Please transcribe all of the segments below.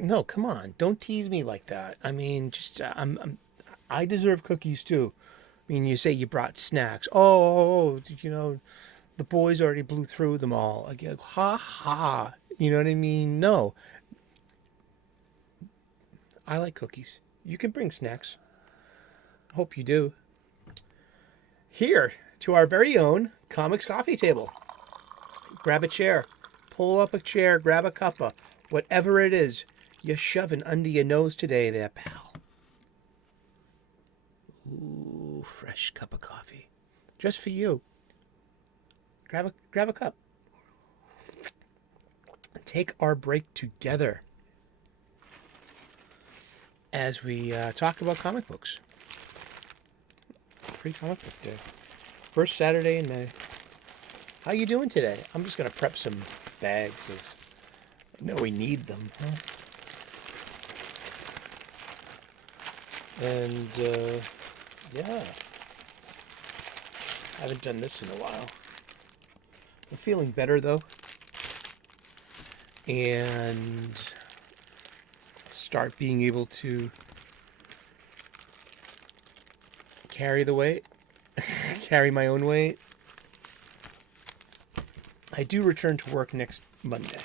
No, come on. Don't tease me like that. I mean, just I deserve cookies too. I mean, you say you brought snacks. Oh, the boys already blew through them all. I go, ha ha. You know what I mean? No, I like cookies. You can bring snacks. I hope you do. Here to our very own comics coffee table. Grab a chair, pull up a chair, grab a cuppa, whatever it is you're shoving under your nose today, there, pal. Ooh, fresh cup of coffee, just for you. Grab a cup. Take our break together as we talk about comic books. Free comic book day. First Saturday in May. How you doing today? I'm just going to prep some bags because I know we need them. Huh? And, yeah. I haven't done this in a while. I'm feeling better, though. And start being able to carry the weight. Carry my own weight. I do return to work next Monday.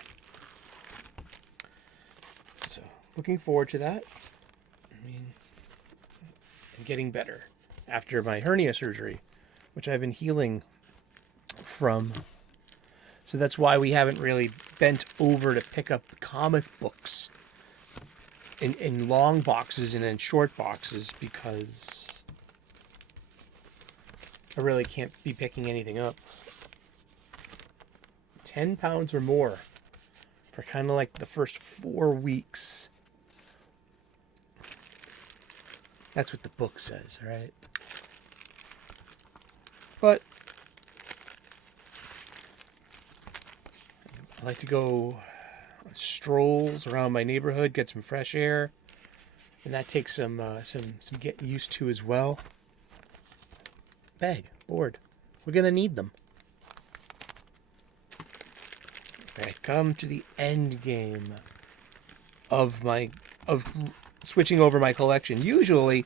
So, looking forward to that. I mean, I'm getting better after my hernia surgery, which I've been healing from. So that's why we haven't really bent over to pick up comic books in long boxes and in short boxes, because I really can't be picking anything up. 10 pounds or more for kind of like the first 4 weeks. That's what the book says, right? But I like to go on strolls around my neighborhood, get some fresh air, and that takes some getting used to as well. Bag, board, we're gonna need them. I come to the end game of switching over my collection. Usually,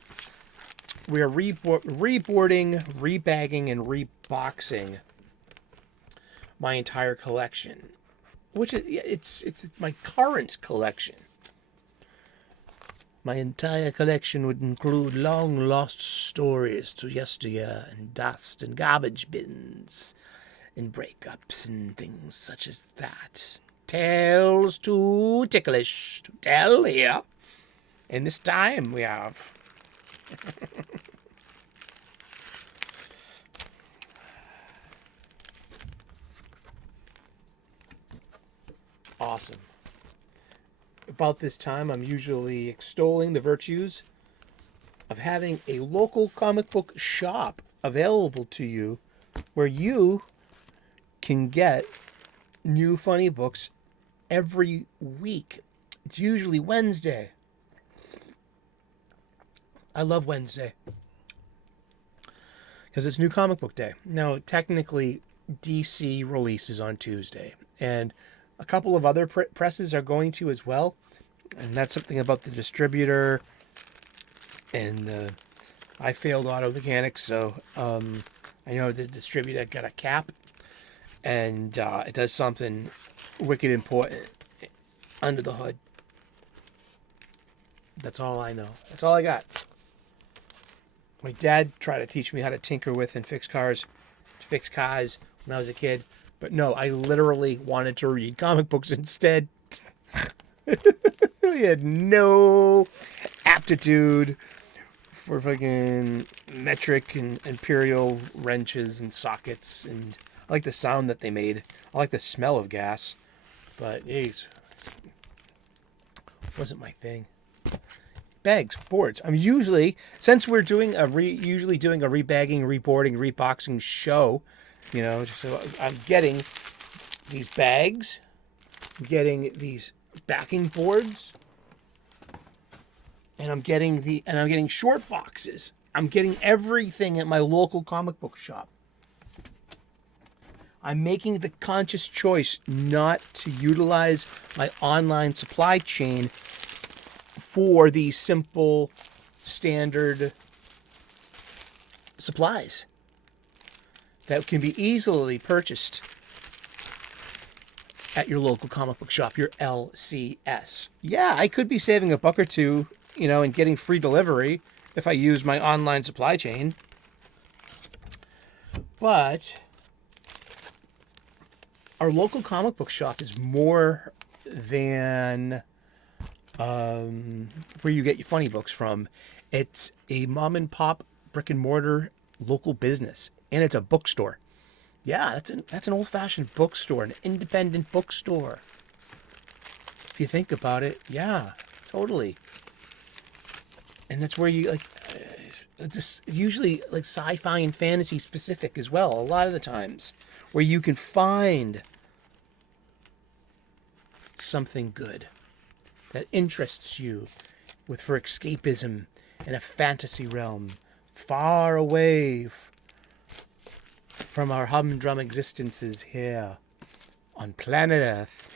we are reboarding, rebagging, and reboxing my entire collection, which it's my current collection. My entire collection would include long lost stories to yesteryear, and dust and garbage bins, and breakups and things such as that. Tales too ticklish to tell here. And this time we have awesome. About this time, I'm usually extolling the virtues of having a local comic book shop available to you, where you can get new funny books every week. It's usually Wednesday. I love Wednesday because it's New Comic Book Day. Now, technically, DC releases on Tuesday, and a couple of other presses are going to as well, and that's something about the distributor. And I failed auto mechanics, so I know the distributor got a cap, and it does something wicked important under the hood. That's all I know. That's all I got. My dad tried to teach me how to tinker with and fix cars when I was a kid. But no, I literally wanted to read comic books instead. He had no aptitude for fucking metric and imperial wrenches and sockets. And I like the sound that they made. I like the smell of gas. But, geez, wasn't my thing. Bags, boards. I'm usually, since we're doing usually doing a rebagging, reboarding, reboxing show, so I'm getting these bags, I'm getting these backing boards, and I'm getting short boxes. I'm getting everything at my local comic book shop. I'm making the conscious choice not to utilize my online supply chain for these simple, standard supplies that can be easily purchased at your local comic book shop, your LCS. Yeah, I could be saving a buck or two, and getting free delivery if I use my online supply chain. But our local comic book shop is more than where you get your funny books from. It's a mom and pop brick and mortar local business, and it's a bookstore. Yeah, that's an old-fashioned bookstore, an independent bookstore. If you think about it, yeah, totally. And that's where you it's usually like sci-fi and fantasy specific as well. A lot of the times, where you can find something good that interests you, for escapism in a fantasy realm, far away from our humdrum existences here on planet Earth.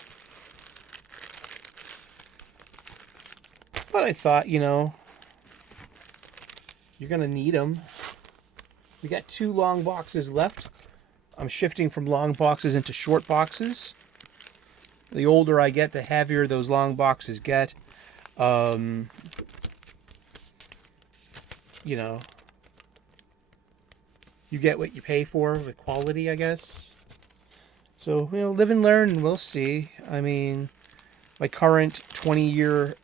But I thought, you're going to need them. We got 2 long boxes left. I'm shifting from long boxes into short boxes. The older I get, the heavier those long boxes get. You get what you pay for with quality, I guess. So, live and learn, and we'll see. I mean, my current 20-year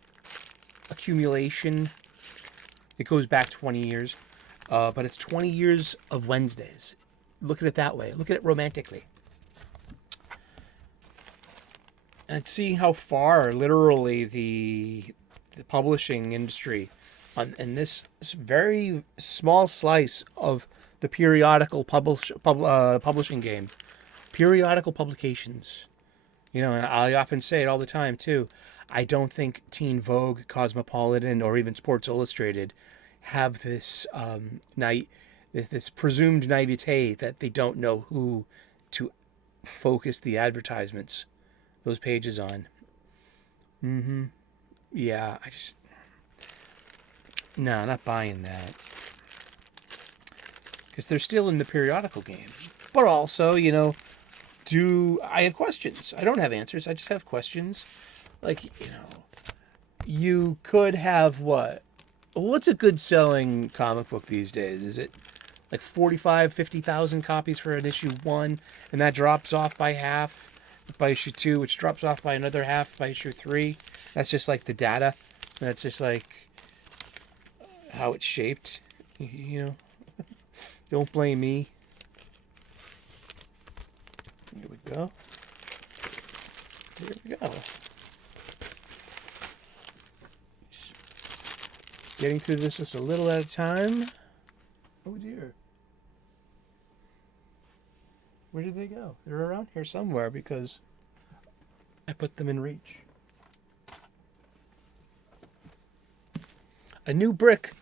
accumulation, it goes back 20 years, but it's 20 years of Wednesdays. Look at it that way. Look at it romantically. And see how far, literally, the publishing industry, in this very small slice of the periodical publishing game, periodical publications. And I often say it all the time too. I don't think Teen Vogue, Cosmopolitan, or even Sports Illustrated have this this presumed naivete that they don't know who to focus the advertisements, those pages on. Yeah, no, not buying that. Because they're still in the periodical game. But also, I have questions. I don't have answers. I just have questions. You could have what? What's a good selling comic book these days? Is it like 45, 50,000 copies for an issue 1, and that drops off by half by issue 2, which drops off by another half by issue 3? That's just like the data. That's just like how it's shaped. Don't blame me. Here we go. Here we go. Just getting through this just a little at a time. Oh dear. Where did they go? They're around here somewhere because I put them in reach. A new brick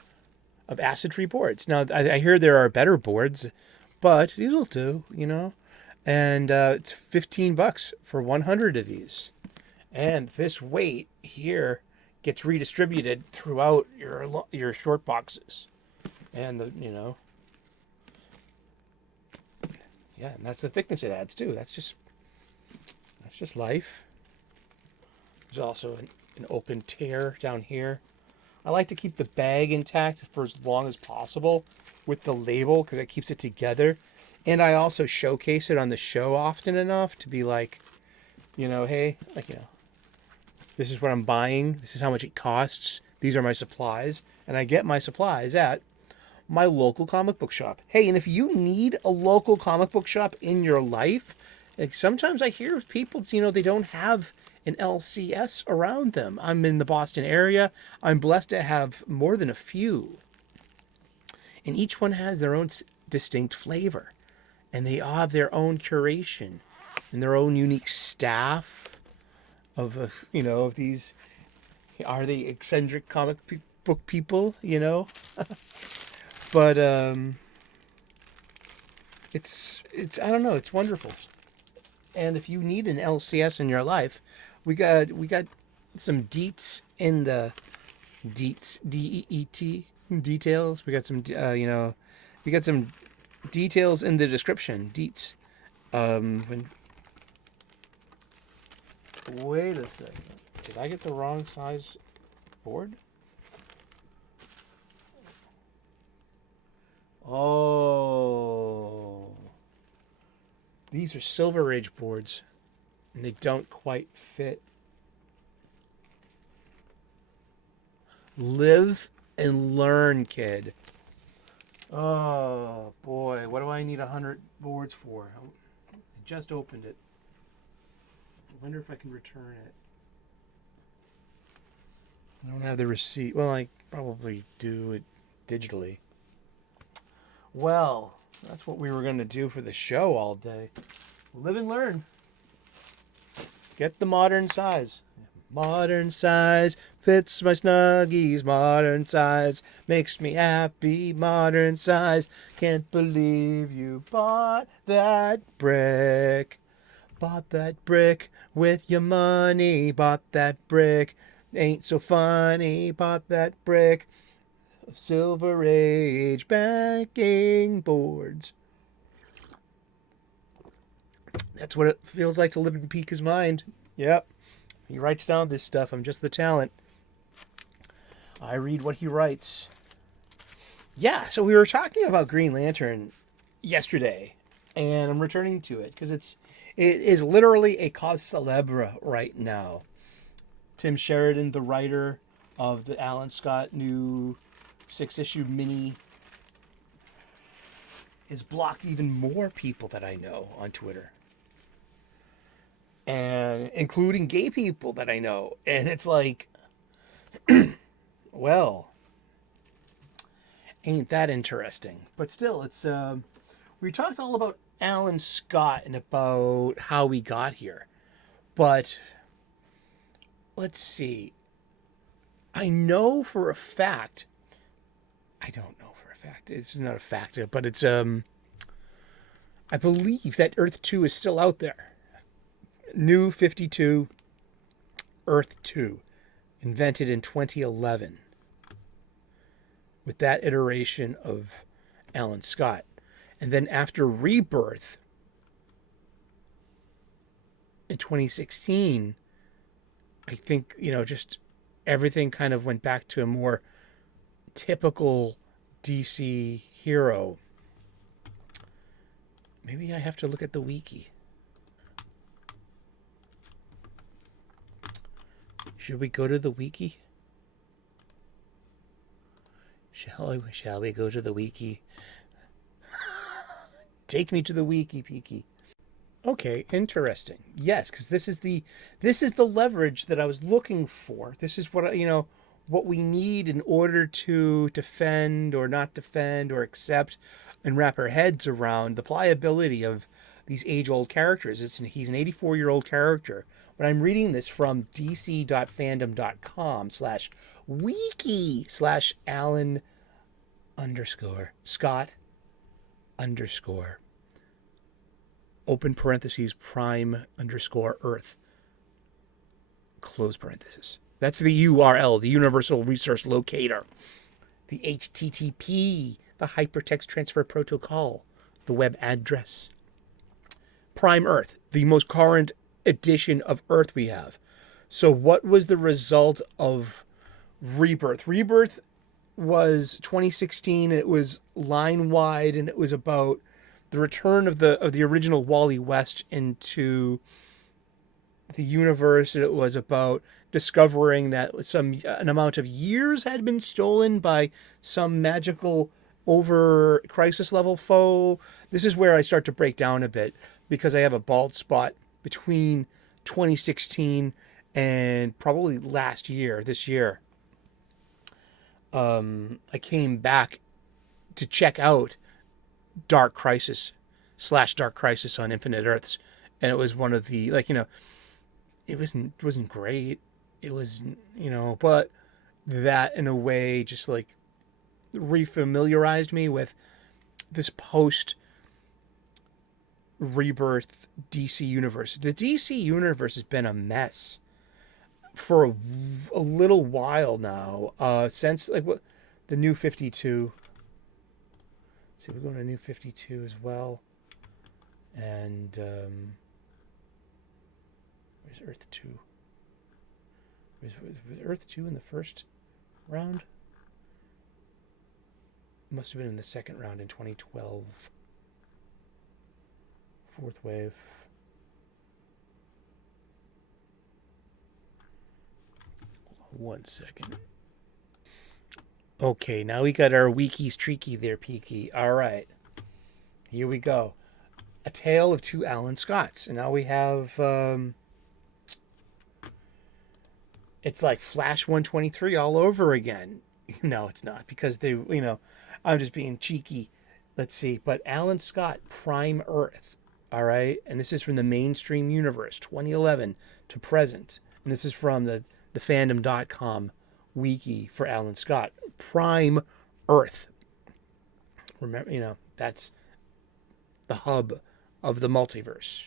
of acid-free boards. Now, I hear there are better boards, but these will do, And it's $15 for 100 of these. And this weight here gets redistributed throughout your short boxes. And yeah, and that's the thickness it adds too. That's just life. There's also an open tear down here. I like to keep the bag intact for as long as possible with the label because it keeps it together. And I also showcase it on the show often enough to be like, hey, this is what I'm buying. This is how much it costs. These are my supplies. And I get my supplies at my local comic book shop. Hey, and if you need a local comic book shop in your life, sometimes I hear people, they don't have an LCS around them. I'm in the Boston area. I'm blessed to have more than a few. And each one has their own distinct flavor. And they all have their own curation and their own unique staff of these, are they eccentric comic book people, But it's I don't know, it's wonderful. And if you need an LCS in your life, we got some deets in the deets, D-E-E-T, details. We got some, we got some details in the description, deets. Wait a second. Did I get the wrong size board? Oh. These are Silver Age boards, and they don't quite fit. Live and learn, kid. Oh, boy. What do I need 100 boards for? I just opened it. I wonder if I can return it. I don't have the receipt. Well, I probably do it digitally. Well, that's what we were going to do for the show all day. Live and learn. Get the modern size. Modern size fits my snuggies. Modern size makes me happy. Modern size. Can't believe you bought that brick. Bought that brick with your money. Bought that brick. Ain't so funny. Bought that brick. Silver Age backing boards. That's what it feels like to live in Pika's mind. Yep. He writes down this stuff. I'm just the talent. I read what he writes. Yeah, so we were talking about Green Lantern yesterday, and I'm returning to it because it is literally a cause célèbre right now. Tim Sheridan, the writer of the Alan Scott new 6-issue mini, has blocked even more people that I know on Twitter. And including gay people that I know. And it's like, well, ain't that interesting. But still, it's we talked all about Alan Scott and about how we got here. But let's see. I know for a fact, I don't know for a fact, it's not a fact, but it's I believe that Earth 2 is still out there. New 52 Earth 2, invented in 2011 with that iteration of Alan Scott. And then after Rebirth in 2016, I think, just everything kind of went back to a more typical DC hero. Maybe I have to look at the wiki. Should we go to the wiki? Shall we go to the wiki? Take me to the wiki, Peaky. Okay, interesting. Yes, because this is the leverage that I was looking for. This is what what we need in order to defend or not defend or accept and wrap our heads around the pliability of these age-old characters. He's an 84-year-old character. When I'm reading this from dc.fandom.com/wiki/Alan_Scott_ open parentheses prime_earth close parentheses. That's the URL, the Universal Resource Locator. The HTTP, the Hypertext Transfer Protocol, the web address. Prime Earth, the most current edition of Earth we have. So what was the result of Rebirth? Rebirth was 2016, and it was line-wide, and it was about the return of the original Wally West into the universe. It was about discovering that an amount of years had been stolen by some magical over crisis level foe. This is where I start to break down a bit because I have a bald spot between 2016 and probably this year. I came back to check out Dark Crisis on Infinite Earths, and it was one of the, it wasn't great. It was, but that in a way just like refamiliarized me with this post Rebirth DC universe. The DC universe has been a mess for a little while now, since like what the new 52. See, we're going to new 52 as well, and where's Earth 2? Was Earth 2 in the first round? Must have been in the second round in 2012. Fourth wave. Hold on 1 second. Okay, now we got our wiki streaky there, Peaky. All right. Here we go. A Tale of Two Alan Scotts. And now we have... it's like Flash 123 all over again. No, it's not, because they, I'm just being cheeky. Let's see. But Alan Scott, Prime Earth. All right. And this is from the mainstream universe, 2011 to present. And this is from the fandom.com wiki for Alan Scott. Prime Earth. Remember, that's the hub of the multiverse.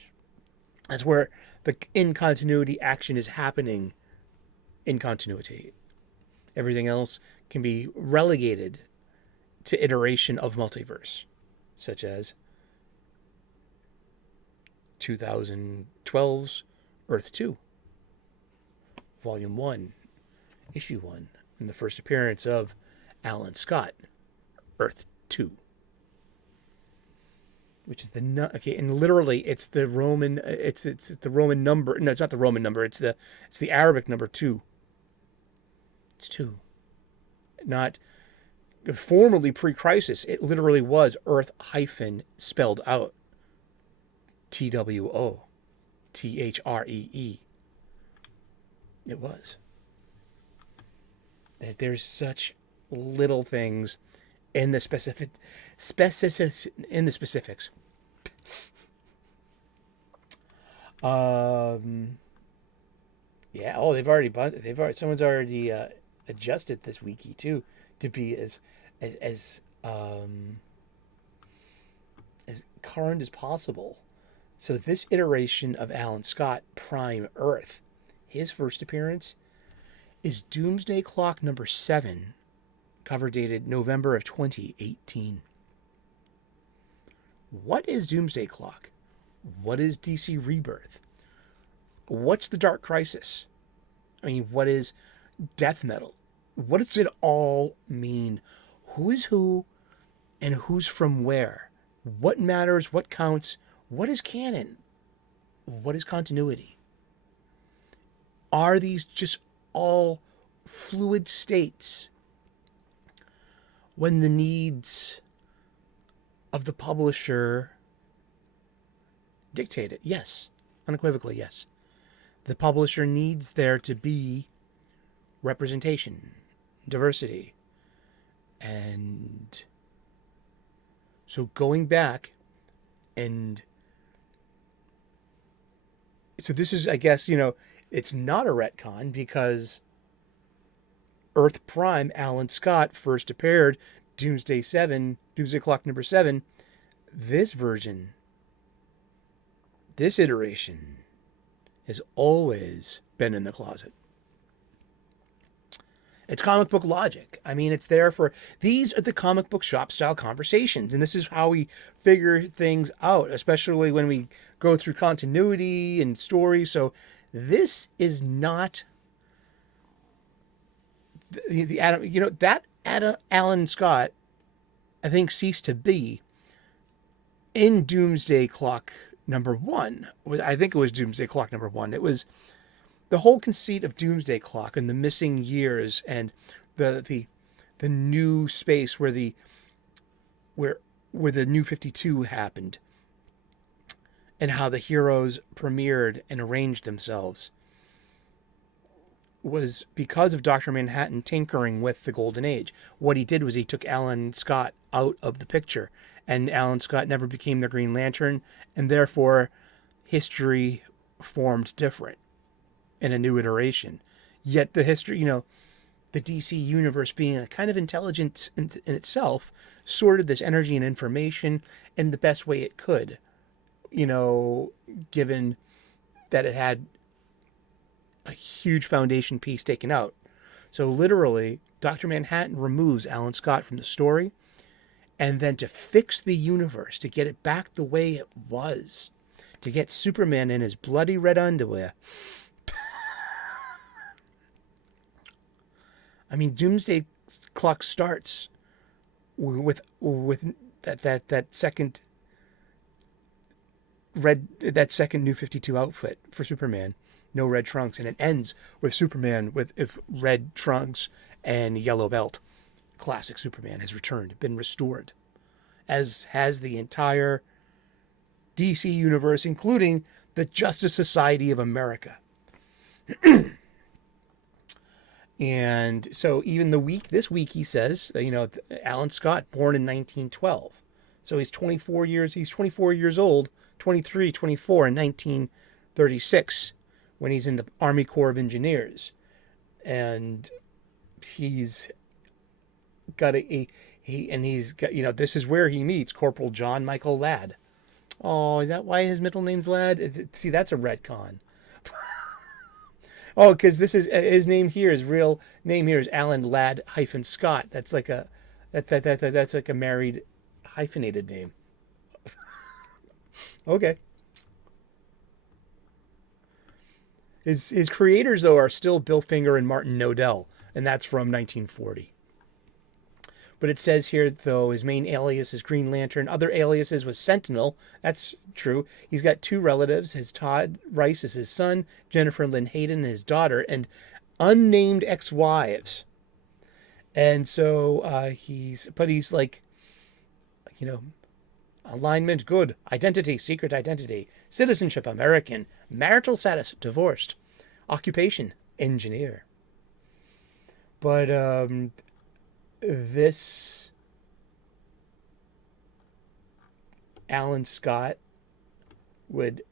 That's where the in continuity action is happening in continuity. Everything else can be relegated to iteration of multiverse, such as 2012's Earth 2, Volume 1, Issue 1, and the first appearance of Alan Scott, Earth 2. Which is and literally it's the Roman the Roman number. No, it's not the Roman number. It's the Arabic number 2. It's 2. Not formerly pre-crisis. It literally was Earth hyphen spelled out TWO THREE. It was. There's such little things in the specifics. Yeah. Oh, someone's already adjusted this wiki too to be as current as possible. So this iteration of Alan Scott, Prime Earth, his first appearance is Doomsday Clock number 7, cover dated November of 2018. What is Doomsday Clock? What is DC Rebirth? What's the Dark Crisis? I mean, what is death metal? What does it all mean? Who is who and who's from where? What matters? What counts? What is canon? What is continuity? Are these just all fluid states when the needs of the publisher dictate it? Yes, unequivocally, yes. The publisher needs there to be representation, diversity. And so going back and so this is, I guess, it's not a retcon because Earth Prime, Alan Scott, first appeared Doomsday Clock number 7. This version, this iteration, has always been in the closet. It's comic book logic. I mean, it's there for... These are the comic book shop style conversations, and this is how we figure things out, especially when we go through continuity and story. So this is not the Adam... that Alan Scott, I think, ceased to be in Doomsday Clock number 1. I think it was Doomsday Clock number 1. It was... the whole conceit of Doomsday Clock and the missing years and the new space where the new 52 happened and how the heroes premiered and arranged themselves was because of Dr. Manhattan tinkering with the Golden Age. What he did was he took Alan Scott out of the picture, and Alan Scott never became the Green Lantern, and therefore history formed different in a new iteration. Yet the history, the DC universe being a kind of intelligence in itself, sorted this energy and information in the best way it could, given that it had a huge foundation piece taken out. So literally, Dr. Manhattan removes Alan Scott from the story, and then to fix the universe, to get it back the way it was, to get Superman in his bloody red underwear. I mean, Doomsday Clock starts with that second New 52 outfit for Superman, no red trunks, and it ends with Superman with red trunks and yellow belt. Classic Superman has returned, been restored, as has the entire DC universe, including the Justice Society of America. And so even this week he says, Alan Scott, born in 1912. So he's 24 years old, 23, 24 in 1936 when he's in the Army Corps of Engineers. And he's got this is where he meets Corporal John Michael Ladd. Oh, is that why his middle name's Ladd? See, that's a retcon. Oh, because this is his name here. His real name here is Alan Ladd Scott. That's like that's like a married hyphenated name. Okay. His creators though are still Bill Finger and Martin Nodell, and that's from 1940. But it says here, though, his main alias is Green Lantern. Other aliases was Sentinel. That's true. He's got two relatives. His Todd Rice is his son, Jennifer Lynn Hayden his daughter, and unnamed ex-wives. And so he's like, alignment, good. Identity, secret identity. Citizenship, American. Marital status, divorced. Occupation, engineer. But, this Alan Scott would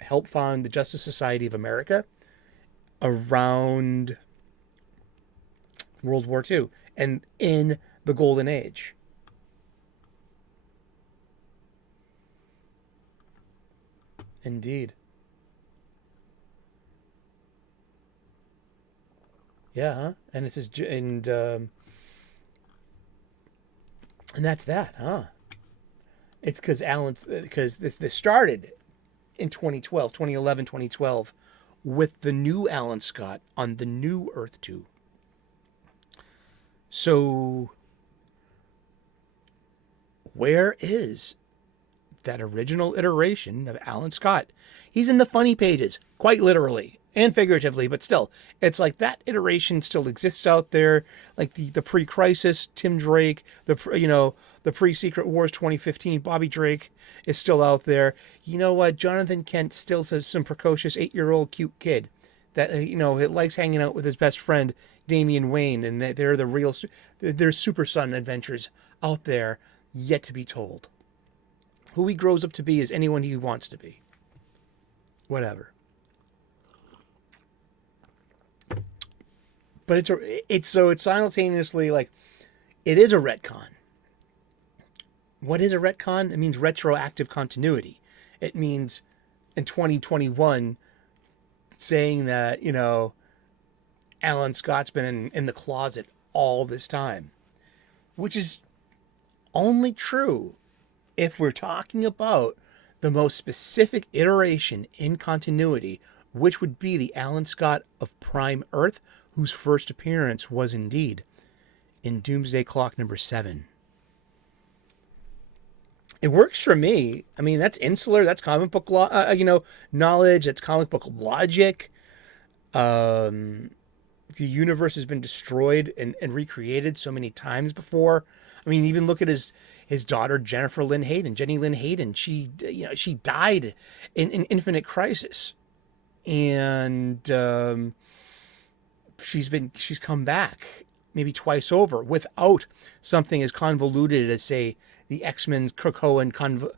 help found the Justice Society of America around World War II and in the Golden Age. Indeed. Yeah, huh? And it's his, and that's that, huh? It's because this started in 2011, 2012, with the new Alan Scott on the new Earth 2. So, where is that original iteration of Alan Scott? He's in the funny pages, quite literally and figuratively, but still, it's like that iteration still exists out there, like the pre-Crisis Tim Drake, the pre-Secret Wars 2015 Bobby Drake is still out there. You know what? Jonathan Kent still says some precocious 8-year-old cute kid that it likes hanging out with his best friend Damian Wayne, and that they're the real. There's Super Son adventures out there yet to be told. Who he grows up to be is anyone he wants to be. Whatever. But it's simultaneously like, it is a retcon. What is a retcon? It means retroactive continuity. It means in 2021 saying that, Alan Scott's been in the closet all this time, which is only true if we're talking about the most specific iteration in continuity, which would be the Alan Scott of Prime Earth, whose first appearance was indeed in Doomsday Clock number 7. It works for me. I mean, that's insular. That's comic book knowledge. That's comic book logic. The universe has been destroyed and recreated so many times before. I mean, even look at his daughter Jennifer Lynn Hayden, Jenny Lynn Hayden. She died in Infinite Crisis, and she's come back maybe twice over without something as convoluted as, say, the X-Men's Krakoan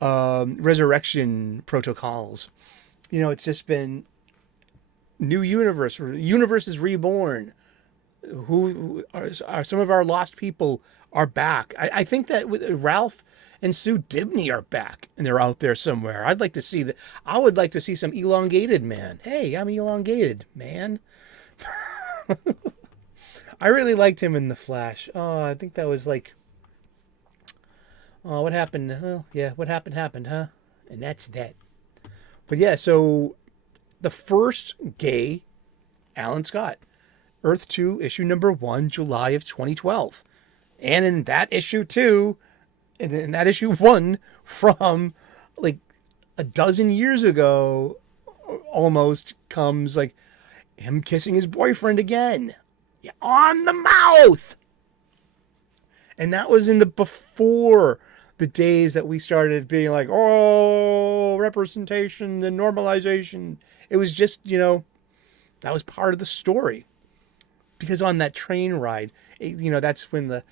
resurrection protocols. It's just been new universe is reborn. who are some of our lost people are back. I think that Ralph and Sue Dibney are back and they're out there somewhere. I'd like to see that. I would like to see some elongated man. Hey, I'm elongated man. I really liked him in The Flash. Oh, I think that was like, oh, what happened? Oh, yeah, what happened, huh? And that's that. But yeah, so the first gay Alan Scott, Earth 2, issue number 1, July of 2012. And in that issue 2, and in that issue 1 from like a dozen years ago, almost comes like him kissing his boyfriend again. Yeah, on the mouth. And that was in the before the days that we started being like, oh, representation and normalization. It was just, that was part of the story. Because on that train ride, that's when the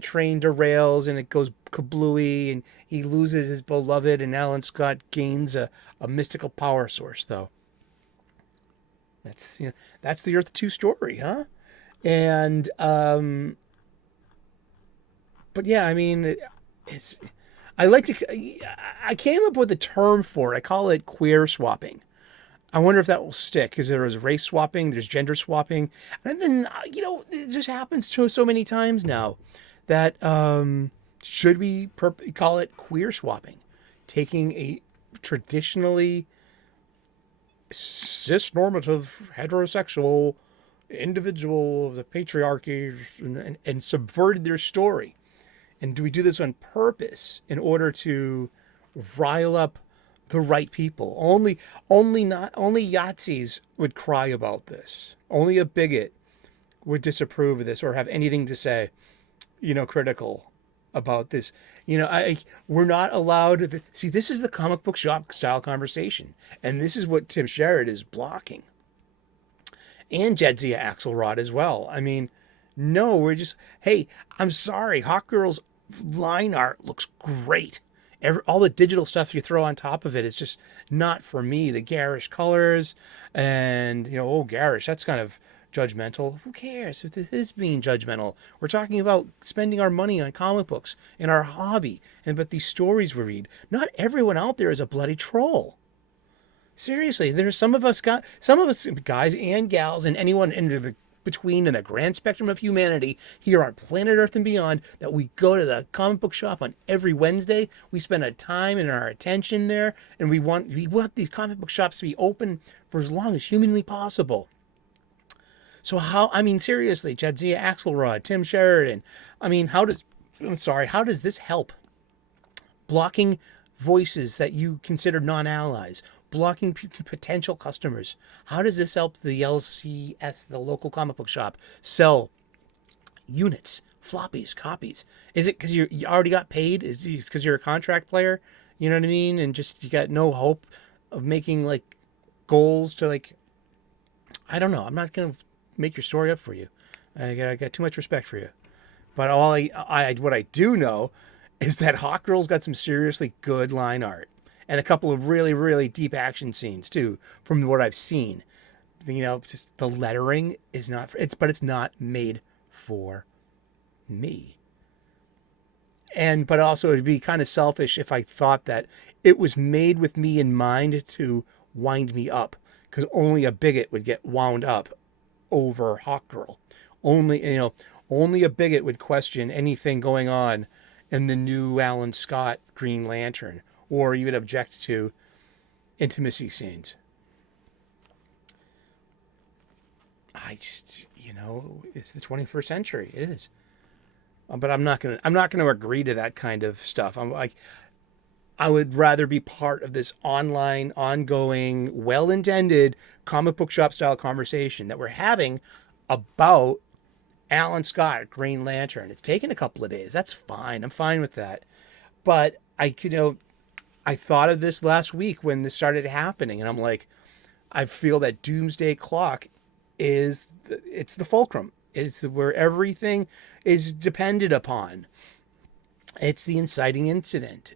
train derails and it goes kablooey and he loses his beloved and Alan Scott gains a mystical power source, though. That's the Earth 2 story, huh? And, but yeah, I mean, I came up with a term for it. I call it queer swapping. I wonder if that will stick because there is race swapping, there's gender swapping. And then, it just happens so many times now that, should we call it queer swapping? Taking a traditionally cis-normative heterosexual individual of the patriarchy and subverted their story. And do we do this on purpose in order to rile up the right people? Only Yahtzees would cry about this. Only a bigot would disapprove of this or have anything to say, critical about this. We're not allowed to see. This is the comic book shop style conversation, and this is what Tim Sherritt is blocking, and Jedzia Axelrod as well. I mean, no, we're just, hey, I'm sorry, Hawk Girl's line art looks great. All the digital stuff you throw on top of it is just not for me. The garish colors and, garish, that's kind of judgmental. Who cares if this is being judgmental? We're talking about spending our money on comic books and our hobby and about these stories we read. Not everyone out there is a bloody troll. Seriously, there's some of us guys and gals and anyone between in the grand spectrum of humanity here on planet Earth and beyond that we go to the comic book shop on every Wednesday. We spend our time and our attention there, and we want these comic book shops to be open for as long as humanly possible. So seriously, Jadzia Axelrod, Tim Sheridan, how does this help? Blocking voices that you consider non-allies, blocking potential customers. How does this help the LCS, the local comic book shop, sell units, floppies, copies? Is it because you already got paid? Is it because you're a contract player? You know what I mean? And just you got no hope of making like goals to like, I don't know. I'm not gonna make your story up for you. I got too much respect for you. But what I do know is that Hawk Girl's got some seriously good line art. And a couple of really, really deep action scenes too, from what I've seen. Just the lettering is not but it's not made for me. But also it'd be kind of selfish if I thought that it was made with me in mind to wind me up, because only a bigot would get wound up over Hawk Girl. Only a bigot would question anything going on in the new Alan Scott Green Lantern, or even object to intimacy scenes. It's the 21st century. It is. But I'm not gonna agree to that kind of stuff. I would rather be part of this online, ongoing, well-intended comic book shop style conversation that we're having about Alan Scott, Green Lantern. It's taken a couple of days. That's fine. I'm fine with that. But I thought of this last week when this started happening, and I'm like, I feel that Doomsday Clock it's the fulcrum. It's where everything is depended upon. It's the inciting incident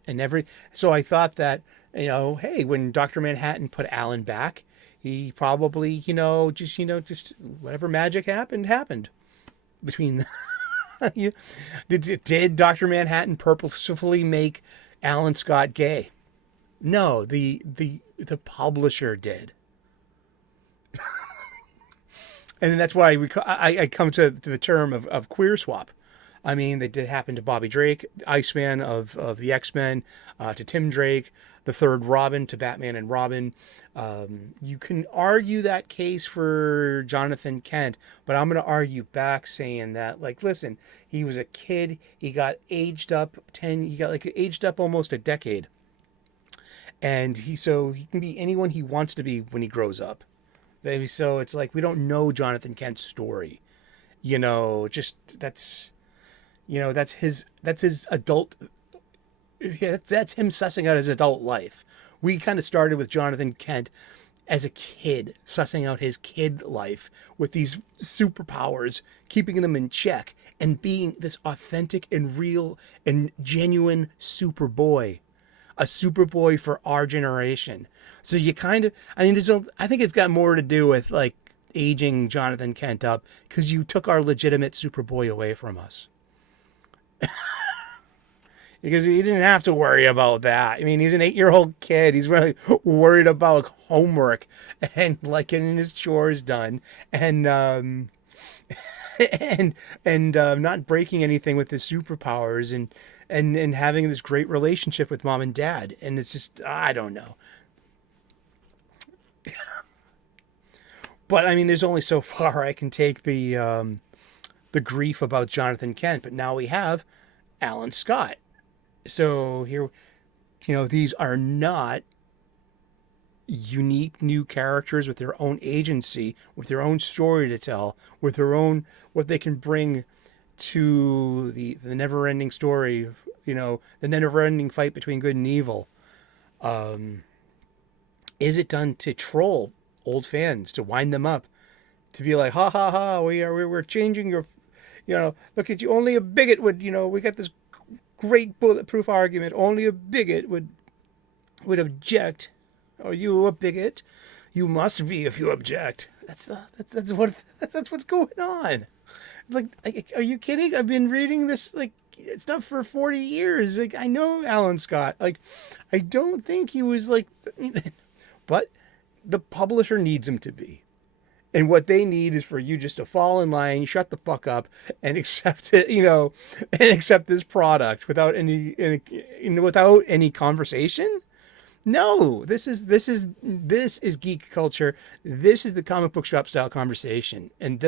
so I thought that, hey, when Dr. Manhattan put Alan back, he probably, just whatever magic happened. between did Dr. Manhattan purposefully make Alan Scott gay? No, the publisher did. And that's why I come to the term of queer swap. I mean, they did happen to Bobby Drake, Iceman of the X-Men, to Tim Drake, the third Robin to Batman and Robin. You can argue that case for Jonathan Kent, but I'm going to argue back saying that, like, listen, he was a kid. He got aged up aged up almost a decade. And he can be anyone he wants to be when he grows up. Maybe so it's like we don't know Jonathan Kent's story. Just that's his adult, that's him sussing out his adult life. We kind of started with Jonathan Kent as a kid, sussing out his kid life with these superpowers, keeping them in check, and being this authentic and real and genuine Superboy. A Superboy for our generation. So you kind of, I think it's got more to do with like aging Jonathan Kent up because you took our legitimate Superboy away from us. Because he didn't have to worry about that. I mean, he's an 8-year-old kid. He's really worried about homework and like getting his chores done and not breaking anything with his superpowers and having this great relationship with mom and dad. And it's just, I don't know. But I mean, there's only so far I can take the grief about Jonathan Kent. But now we have Alan Scott. So here, these are not unique new characters with their own agency, with their own story to tell, with their own, what they can bring to the never-ending story, the never-ending fight between good and evil. Is it done to troll old fans, to wind them up, to be like, ha ha ha, we're changing your, look at you, only a bigot would, we got this great bulletproof argument, only a bigot would object. Are you a bigot? You must be if you object. That's what's going on. Like, are you kidding? I've been reading this stuff for 40 years. Like, I know Alan Scott. Like, I don't think he was like, but the publisher needs him to be. And what they need is for you just to fall in line, shut the fuck up, and accept it, and accept this product without any conversation. No, this is geek culture. This is the comic book shop style conversation, and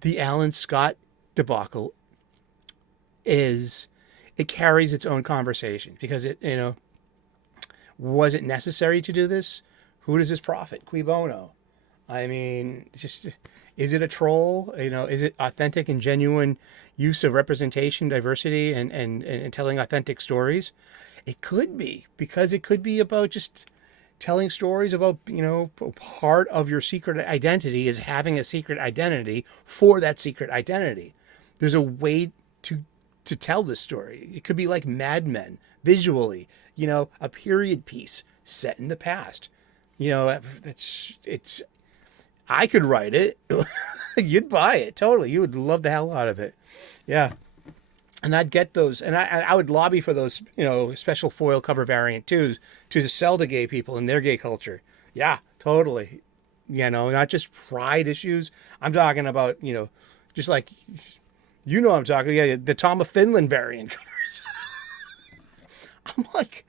the Alan Scott debacle it carries its own conversation because was it necessary to do this? Who does this profit? Cui bono? I mean, is it a troll? Is it authentic and genuine use of representation, diversity, and telling authentic stories? It could be, because it could be about just telling stories about, part of your secret identity is having a secret identity for that secret identity. There's a way to tell this story. It could be like Mad Men, visually, a period piece set in the past. I could write it. You'd buy it. Totally. You would love the hell out of it. Yeah. And I'd get those. And I would lobby for those, special foil cover variant too, to sell to gay people in their gay culture. Yeah, totally. Not just pride issues. I'm talking about, just like, I'm talking, the Tom of Finland variant covers. I'm like,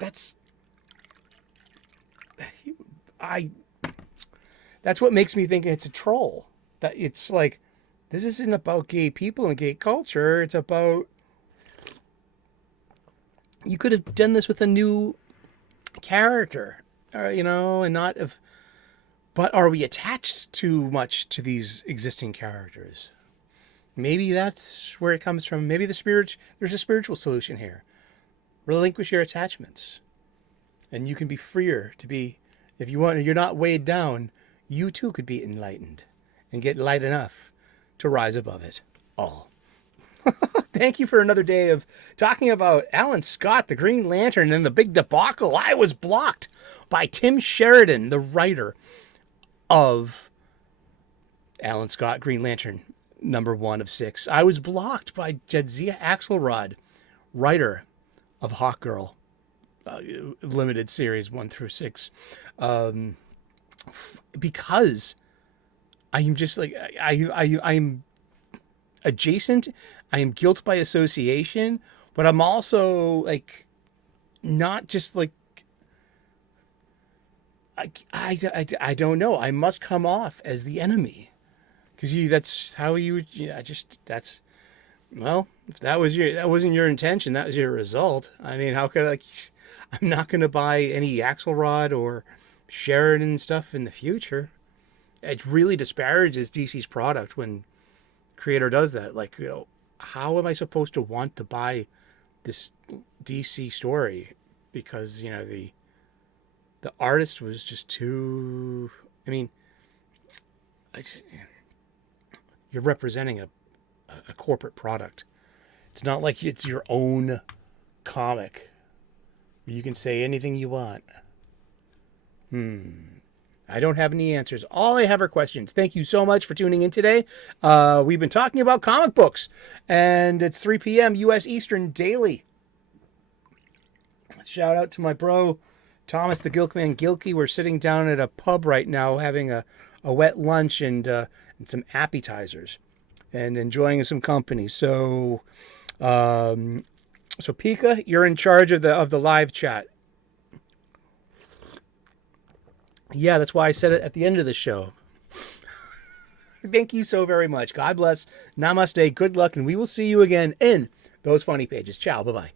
that's what makes me think it's a troll. That it's like, this isn't about gay people and gay culture. It's about, you could have done this with a new character, and not have, but are we attached too much to these existing characters? Maybe that's where it comes from. Maybe there's a spiritual solution here. Relinquish your attachments, and you can be freer to be, if you want, you're not weighed down, you too could be enlightened and get light enough to rise above it all. Thank you for another day of talking about Alan Scott, the Green Lantern, and the big debacle. I was blocked by Tim Sheridan, the writer of Alan Scott, Green Lantern, #1 of 6. I was blocked by Jadzia Axelrod, writer of Hawk Girl, limited series 1 through 6, because I'm just like I'm adjacent. I am guilt by association, but I'm also like not just like I don't know. I must come off as the enemy because that's how you just that's well, if that wasn't your intention, that was your result. I mean, how could I'm not going to buy any Axelrod or Sheridan stuff in the future. It really disparages DC's product when creator does that. Like, how am I supposed to want to buy this DC story because the artist was just too. I mean, you're representing a corporate product. It's not like it's your own comic. You can say anything you want. I don't have any answers. All I have are questions. Thank you so much for tuning in today. We've been talking about comic books, and it's 3 p.m. U.S. Eastern daily. Shout out to my bro, Thomas the Gilkman Gilkey. We're sitting down at a pub right now having a wet lunch and some appetizers and enjoying some company. So Pika, you're in charge of the live chat. Yeah, that's why I said it at the end of the show. Thank you so very much. God bless. Namaste. Good luck. And we will see you again in those funny pages. Ciao. Bye-bye.